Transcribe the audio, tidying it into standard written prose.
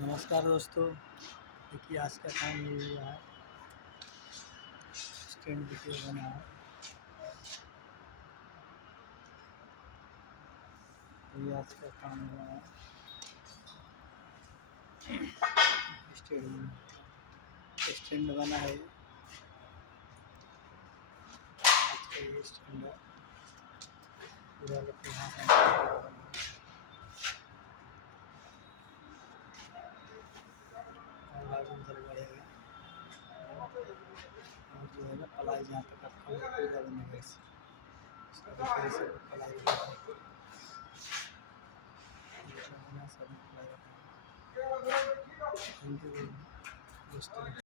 नमस्कार दोस्तों। देखिए आज का काम ये हुआ है, स्टैंड देखिए बना है। ये आज का काम हुआ है स्टैंड बना है। आज का ये स्टैंड है पूरा लोग यहाँ से आवाज अंदर बढ़ेगा और जो है ना पलाई जहाँ तक रखा हुआ पूरा बनेगा इसका फिर से पलाई दोस्तों।